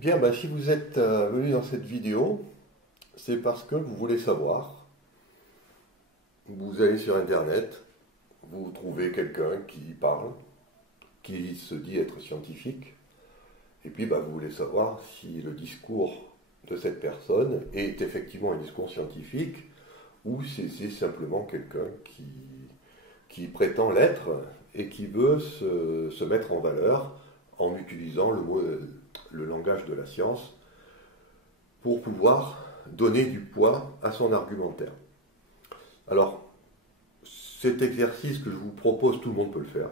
Bien, ben, si vous êtes venu dans cette vidéo, c'est parce que vous voulez savoir. Vous allez sur Internet, vous trouvez quelqu'un qui parle, qui se dit être scientifique, et puis ben, vous voulez savoir si le discours de cette personne est effectivement un discours scientifique ou si c'est simplement quelqu'un qui prétend l'être et qui veut se mettre en valeur en utilisant le langage de la science pour pouvoir donner du poids à son argumentaire. Alors, cet exercice que je vous propose, tout le monde peut le faire.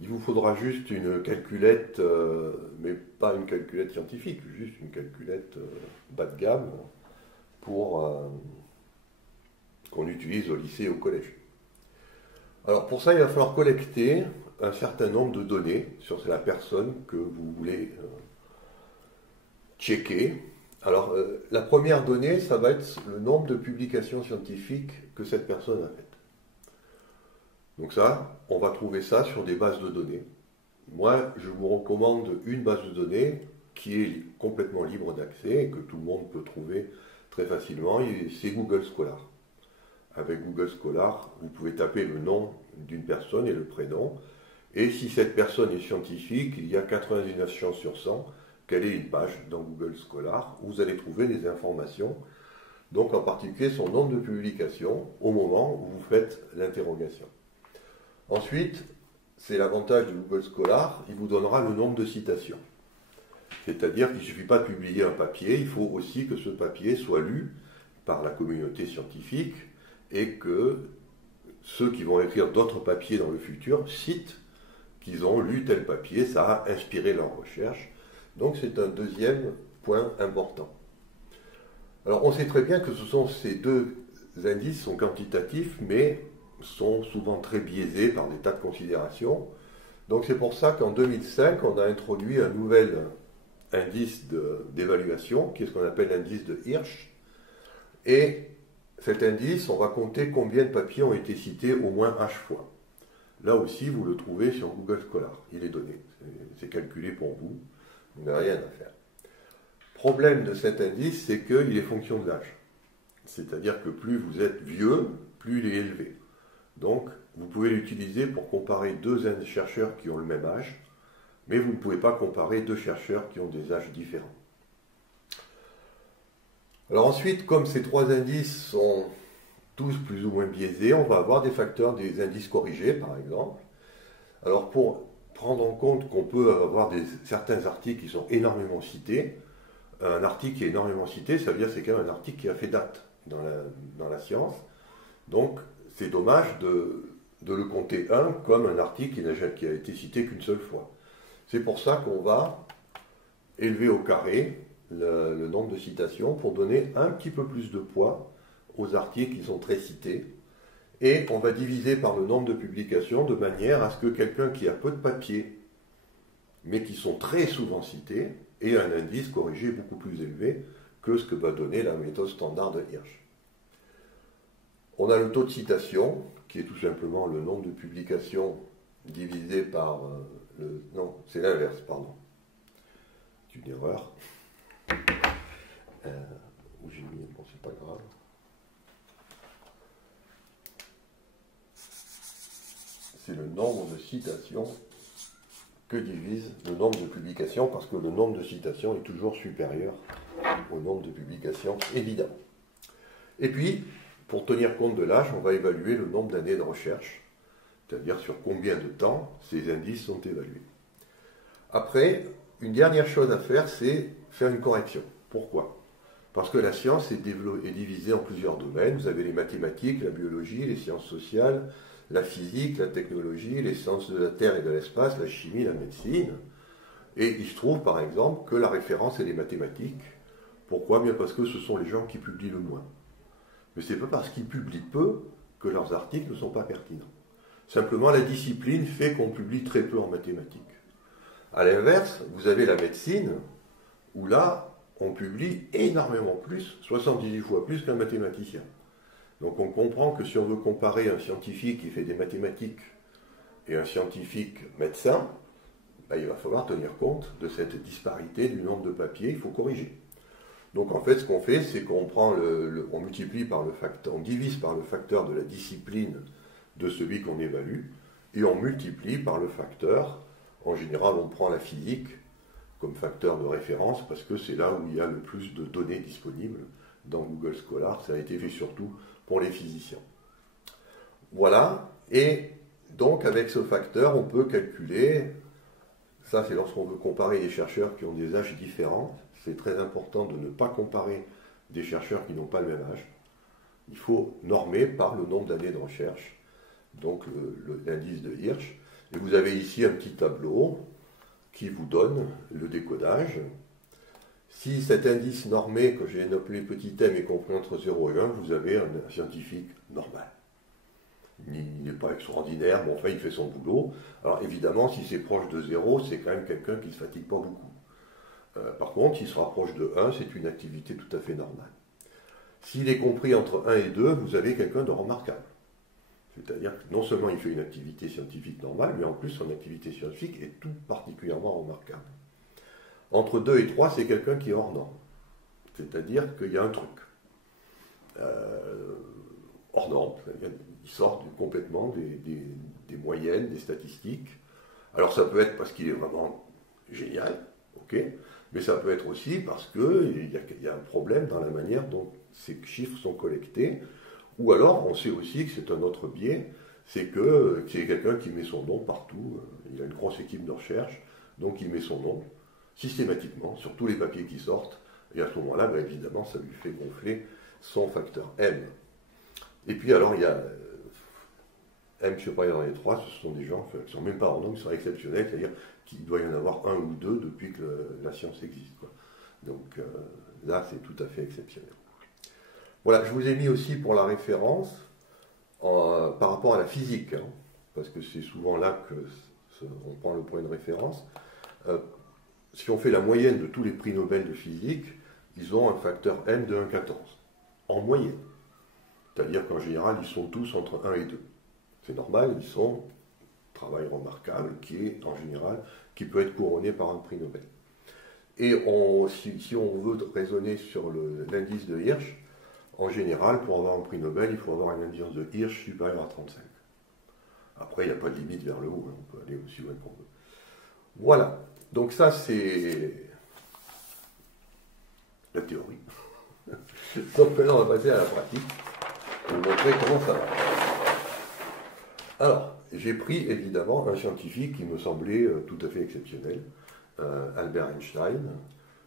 Il vous faudra juste une calculette, mais pas une calculette scientifique, juste une calculette bas de gamme pour qu'on utilise au lycée et au collège. Alors pour ça, il va falloir collecter un certain nombre de données sur la personne que vous voulez checker. Alors la première donnée, ça va être le nombre de publications scientifiques que cette personne a faites. Donc ça, on va trouver ça sur des bases de données. Moi, je vous recommande une base de données qui est complètement libre d'accès et que tout le monde peut trouver très facilement, c'est Google Scholar. Avec Google Scholar, vous pouvez taper le nom d'une personne et le prénom. Et si cette personne est scientifique, il y a 99 chances sur 100 qu'elle ait une page dans Google Scholar où vous allez trouver des informations, donc en particulier son nombre de publications au moment où vous faites l'interrogation. Ensuite, c'est l'avantage de Google Scholar, il vous donnera le nombre de citations. C'est-à-dire qu'il ne suffit pas de publier un papier, il faut aussi que ce papier soit lu par la communauté scientifique et que ceux qui vont écrire d'autres papiers dans le futur citent qu'ils ont lu tel papier, ça a inspiré leur recherche. Donc c'est un deuxième point important. Alors on sait très bien que ces deux indices sont quantitatifs, mais sont souvent très biaisés par des tas de considérations. Donc c'est pour ça qu'en 2005, on a introduit un nouvel indice d'évaluation, qui est ce qu'on appelle l'indice de Hirsch. Et cet indice, on va compter combien de papiers ont été cités au moins H fois. Là aussi, vous le trouvez sur Google Scholar. Il est donné. C'est calculé pour vous. Vous n'avez rien à faire. Problème de cet indice, c'est qu'il est fonction de l'âge. C'est-à-dire que plus vous êtes vieux, plus il est élevé. Donc, vous pouvez l'utiliser pour comparer deux chercheurs qui ont le même âge, mais vous ne pouvez pas comparer deux chercheurs qui ont des âges différents. Alors ensuite, comme ces trois indices sont tous plus ou moins biaisés, on va avoir des facteurs, des indices corrigés par exemple. Alors pour prendre en compte qu'on peut avoir certains articles qui sont énormément cités, un article qui est énormément cité, ça veut dire que c'est quand même un article qui a fait date dans la science. Donc c'est dommage de le compter un comme un article qui a été cité qu'une seule fois. C'est pour ça qu'on va élever au carré le nombre de citations pour donner un petit peu plus de poids aux articles qui sont très cités. Et on va diviser par le nombre de publications de manière à ce que quelqu'un qui a peu de papiers, mais qui sont très souvent cités, ait un indice corrigé beaucoup plus élevé que ce que va donner la méthode standard de Hirsch. On a le taux de citation, qui est tout simplement le nombre de publications divisé par le... Non, c'est l'inverse, pardon. C'est une erreur. Où j'ai mis, bon, c'est pas grave. C'est le nombre de citations que divise le nombre de publications, parce que le nombre de citations est toujours supérieur au nombre de publications, évidemment. Et puis, pour tenir compte de l'âge, on va évaluer le nombre d'années de recherche, c'est-à-dire sur combien de temps ces indices sont évalués. Après, une dernière chose à faire, c'est faire une correction. Pourquoi ? Parce que la science est divisée en plusieurs domaines. Vous avez les mathématiques, la biologie, les sciences sociales, la physique, la technologie, les sciences de la Terre et de l'espace, la chimie, la médecine. Et il se trouve par exemple que la référence est les mathématiques. Pourquoi ? Bien parce que ce sont les gens qui publient le moins. Mais ce n'est pas parce qu'ils publient peu que leurs articles ne sont pas pertinents. Simplement, la discipline fait qu'on publie très peu en mathématiques. A l'inverse, vous avez la médecine, où là, on publie énormément plus, 78 fois plus qu'un mathématicien. Donc on comprend que si on veut comparer un scientifique qui fait des mathématiques et un scientifique médecin, il va falloir tenir compte de cette disparité du nombre de papiers, il faut corriger. Donc en fait, ce qu'on fait, c'est qu'on prend on multiplie par le facteur, on divise par le facteur de la discipline de celui qu'on évalue, et on multiplie par le facteur. En général, on prend la physique comme facteur de référence parce que c'est là où il y a le plus de données disponibles dans Google Scholar. Ça a été fait surtout pour les physiciens. Voilà, et donc avec ce facteur, on peut calculer, ça c'est lorsqu'on veut comparer des chercheurs qui ont des âges différents. C'est très important de ne pas comparer des chercheurs qui n'ont pas le même âge. Il faut normer par le nombre d'années de recherche, donc l'indice de Hirsch. Et vous avez ici un petit tableau qui vous donne le décodage. Si cet indice normé, que j'ai appelé petit m, est compris entre 0 et 1, vous avez un scientifique normal. Il n'est pas extraordinaire, mais enfin il fait son boulot. Alors évidemment, si c'est proche de 0, c'est quand même quelqu'un qui ne se fatigue pas beaucoup. Par contre, s'il se rapproche de 1, c'est une activité tout à fait normale. S'il est compris entre 1 et 2, vous avez quelqu'un de remarquable. C'est-à-dire que non seulement il fait une activité scientifique normale, mais en plus son activité scientifique est tout particulièrement remarquable. Entre 2 et 3, c'est quelqu'un qui est hors norme. C'est-à-dire qu'il y a un truc. Hors norme, il sort complètement des moyennes, des statistiques. Alors ça peut être parce qu'il est vraiment génial, ok, mais ça peut être aussi parce qu'il y a un problème dans la manière dont ces chiffres sont collectés. Ou alors, on sait aussi que c'est un autre biais, c'est que c'est quelqu'un qui met son nom partout. Il a une grosse équipe de recherche, donc il met son nom systématiquement sur tous les papiers qui sortent. Et à ce moment-là, évidemment, ça lui fait gonfler son facteur M. Et puis alors, il y a M supérieur dans les 3, ce sont des gens qui ne sont même pas en nombre, qui sont exceptionnels, c'est-à-dire qu'il doit y en avoir un ou deux depuis que la science existe, quoi. Donc là, c'est tout à fait exceptionnel. Voilà, je vous ai mis aussi pour la référence par rapport à la physique, hein, parce que c'est souvent là qu'on prend le point de référence. Si on fait la moyenne de tous les prix Nobel de physique, ils ont un facteur M de 1,14, en moyenne. C'est-à-dire qu'en général, ils sont tous entre 1 et 2. C'est normal, ils sont un travail remarquable qui est, en général, qui peut être couronné par un prix Nobel. Et si on veut raisonner sur l'indice de Hirsch, en général, pour avoir un prix Nobel, il faut avoir un indice de Hirsch supérieur à 35. Après, il n'y a pas de limite vers le haut, hein, on peut aller aussi loin qu'on veut. Voilà, donc ça c'est la théorie. Donc maintenant, on va passer à la pratique, pour vous montrer comment ça va. Alors, j'ai pris évidemment un scientifique qui me semblait tout à fait exceptionnel, Albert Einstein.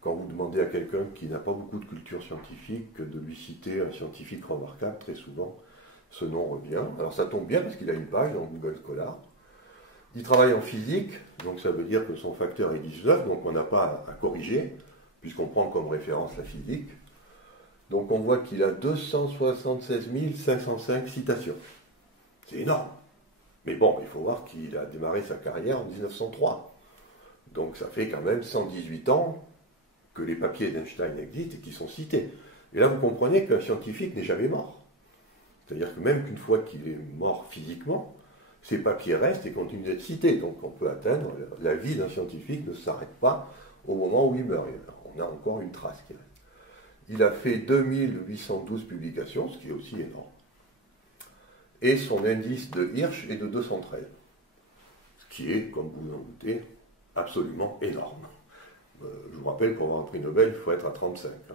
Quand vous demandez à quelqu'un qui n'a pas beaucoup de culture scientifique de lui citer un scientifique remarquable, très souvent, ce nom revient. Alors ça tombe bien parce qu'il a une page dans Google Scholar. Il travaille en physique, donc ça veut dire que son facteur est 19, donc on n'a pas à corriger, puisqu'on prend comme référence la physique. Donc on voit qu'il a 276 505 citations. C'est énorme. Mais bon, il faut voir qu'il a démarré sa carrière en 1903. Donc ça fait quand même 118 ans que les papiers d'Einstein existent et qui sont cités. Et là, vous comprenez qu'un scientifique n'est jamais mort. C'est-à-dire que même qu'une fois qu'il est mort physiquement, ces papiers restent et continuent d'être cités. Donc on peut atteindre, la vie d'un scientifique ne s'arrête pas au moment où il meurt. On a encore une trace qui reste. Il a fait 2812 publications, ce qui est aussi énorme. Et son indice de Hirsch est de 213. Ce qui est, comme vous en doutez, absolument énorme. Je vous rappelle, pour avoir un prix Nobel, il faut être à 35. Hein.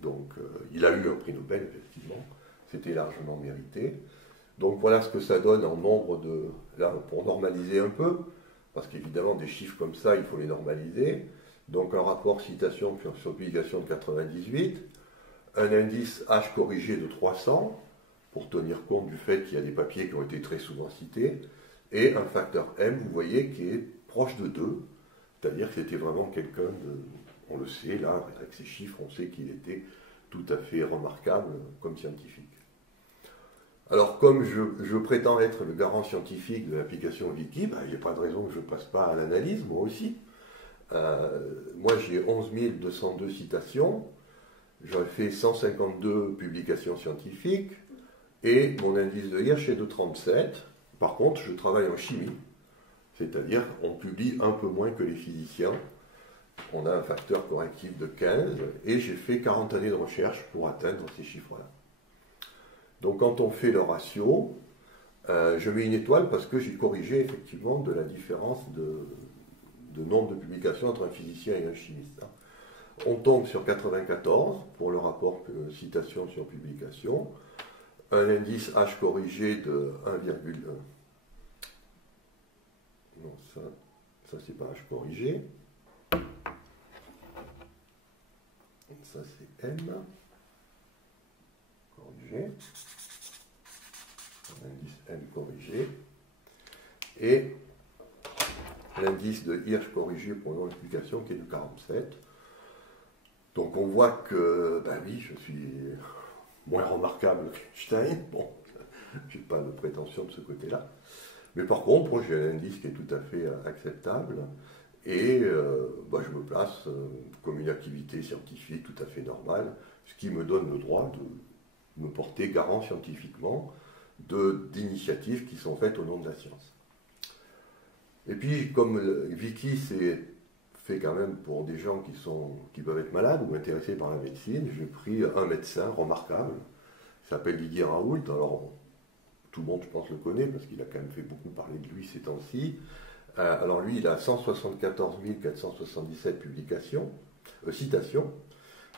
Donc, il a eu un prix Nobel, effectivement. C'était largement mérité. Donc, voilà ce que ça donne en nombre de... Là, pour normaliser un peu, parce qu'évidemment, des chiffres comme ça, il faut les normaliser. Donc, un rapport citation sur publication de 98, un indice H corrigé de 300, pour tenir compte du fait qu'il y a des papiers qui ont été très souvent cités, et un facteur M, vous voyez, qui est proche de 2, c'est-à-dire que c'était vraiment quelqu'un de... On le sait, là, avec ces chiffres, on sait qu'il était tout à fait remarquable comme scientifique. Alors, comme je prétends être le garant scientifique de l'application Wiki, il n'y a pas de raison que je ne passe pas à l'analyse, moi aussi. Moi, j'ai 11 202 citations, j'aurais fait 152 publications scientifiques, et mon indice de Hirsch est de 37. Par contre, je travaille en chimie, C'est-à-dire qu'on publie un peu moins que les physiciens. On a un facteur correctif de 15 et j'ai fait 40 années de recherche pour atteindre ces chiffres-là. Donc quand on fait le ratio, je mets une étoile parce que j'ai corrigé effectivement de la différence de nombre de publications entre un physicien et un chimiste. On tombe sur 94 pour le rapport citation sur publication, un indice H corrigé de 1,1. Non, ça c'est pas H corrigé. Ça c'est M corrigé. L'indice M corrigé. Et l'indice de Hirsch corrigé pour une publication qui est de 47. Donc on voit que, ben oui, je suis moins remarquable qu'Einstein. Bon, je n'ai pas de prétention de ce côté-là. Mais par contre, j'ai un indice qui est tout à fait acceptable. Et je me place comme une activité scientifique tout à fait normale, ce qui me donne le droit de me porter garant scientifiquement d'initiatives qui sont faites au nom de la science. Et puis, comme Vicky s'est fait quand même pour des gens qui peuvent être malades ou intéressés par la médecine, j'ai pris un médecin remarquable, qui s'appelle Didier Raoult. Alors, tout le monde, je pense, le connaît, parce qu'il a quand même fait beaucoup parler de lui ces temps-ci. Alors lui, il a 174 477 citations,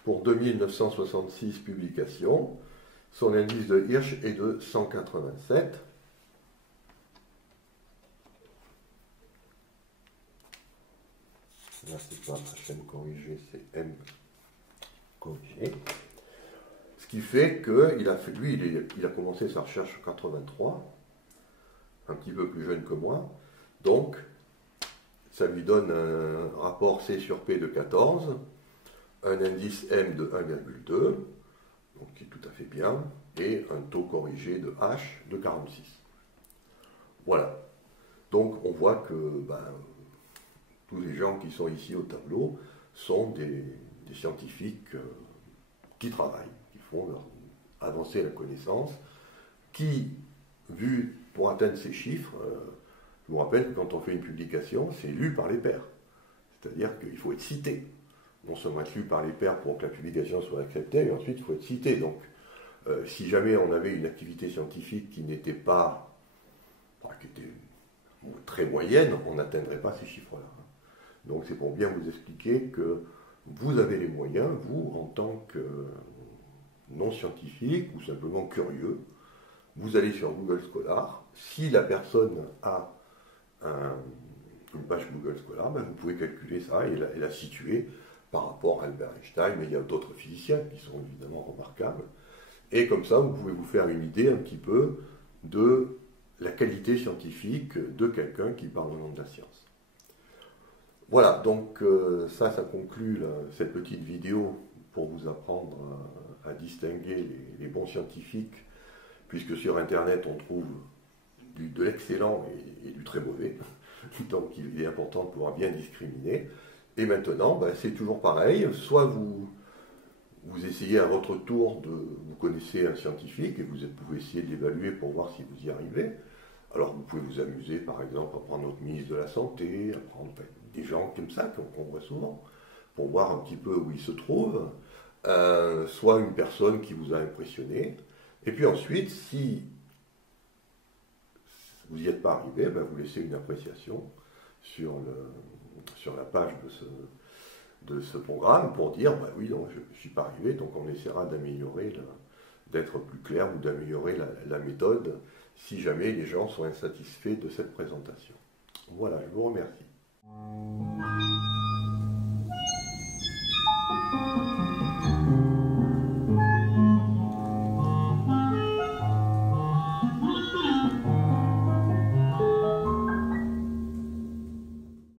pour 2966 publications. Son indice de Hirsch est de 187. Là, c'est pas HM corrigé, c'est M corrigé. Ce qui fait que il a commencé sa recherche en 83, un petit peu plus jeune que moi. Donc, ça lui donne un rapport C sur P de 14, un indice M de 1,2, donc qui est tout à fait bien, et un taux corrigé de H de 46. Voilà. Donc, on voit que tous les gens qui sont ici au tableau sont des scientifiques qui travaillent, qui font avancer la connaissance, qui, pour atteindre ces chiffres, je vous rappelle que quand on fait une publication, c'est lu par les pairs. C'est-à-dire qu'il faut être cité. Non seulement être lu par les pairs pour que la publication soit acceptée, mais ensuite il faut être cité. Donc, si jamais on avait une activité scientifique qui n'était pas, qui était très moyenne, on n'atteindrait pas ces chiffres-là. Donc c'est pour bien vous expliquer que vous avez les moyens, vous, en tant que non-scientifique ou simplement curieux, vous allez sur Google Scholar. Si la personne a une page Google Scholar, vous pouvez calculer ça et la situer par rapport à Albert Einstein, mais il y a d'autres physiciens qui sont évidemment remarquables. Et comme ça, vous pouvez vous faire une idée un petit peu de la qualité scientifique de quelqu'un qui parle au nom de la science. Voilà, donc ça conclut cette petite vidéo pour vous apprendre à distinguer les bons scientifiques, puisque sur Internet on trouve de l'excellent et du très mauvais, donc il est important de pouvoir bien discriminer. Et maintenant, c'est toujours pareil, soit vous essayez à votre tour vous connaissez un scientifique et vous pouvez essayer de l'évaluer pour voir si vous y arrivez. Alors vous pouvez vous amuser par exemple à prendre notre ministre de la Santé, à prendre des gens comme ça qu'on voit souvent, pour voir un petit peu où il se trouve, soit une personne qui vous a impressionné, et puis ensuite, si vous n'y êtes pas arrivé, vous laissez une appréciation sur la page de ce programme pour dire, oui, non, je ne suis pas arrivé, donc on essaiera d'améliorer, d'être plus clair ou d'améliorer la méthode si jamais les gens sont insatisfaits de cette présentation. Voilà, je vous remercie.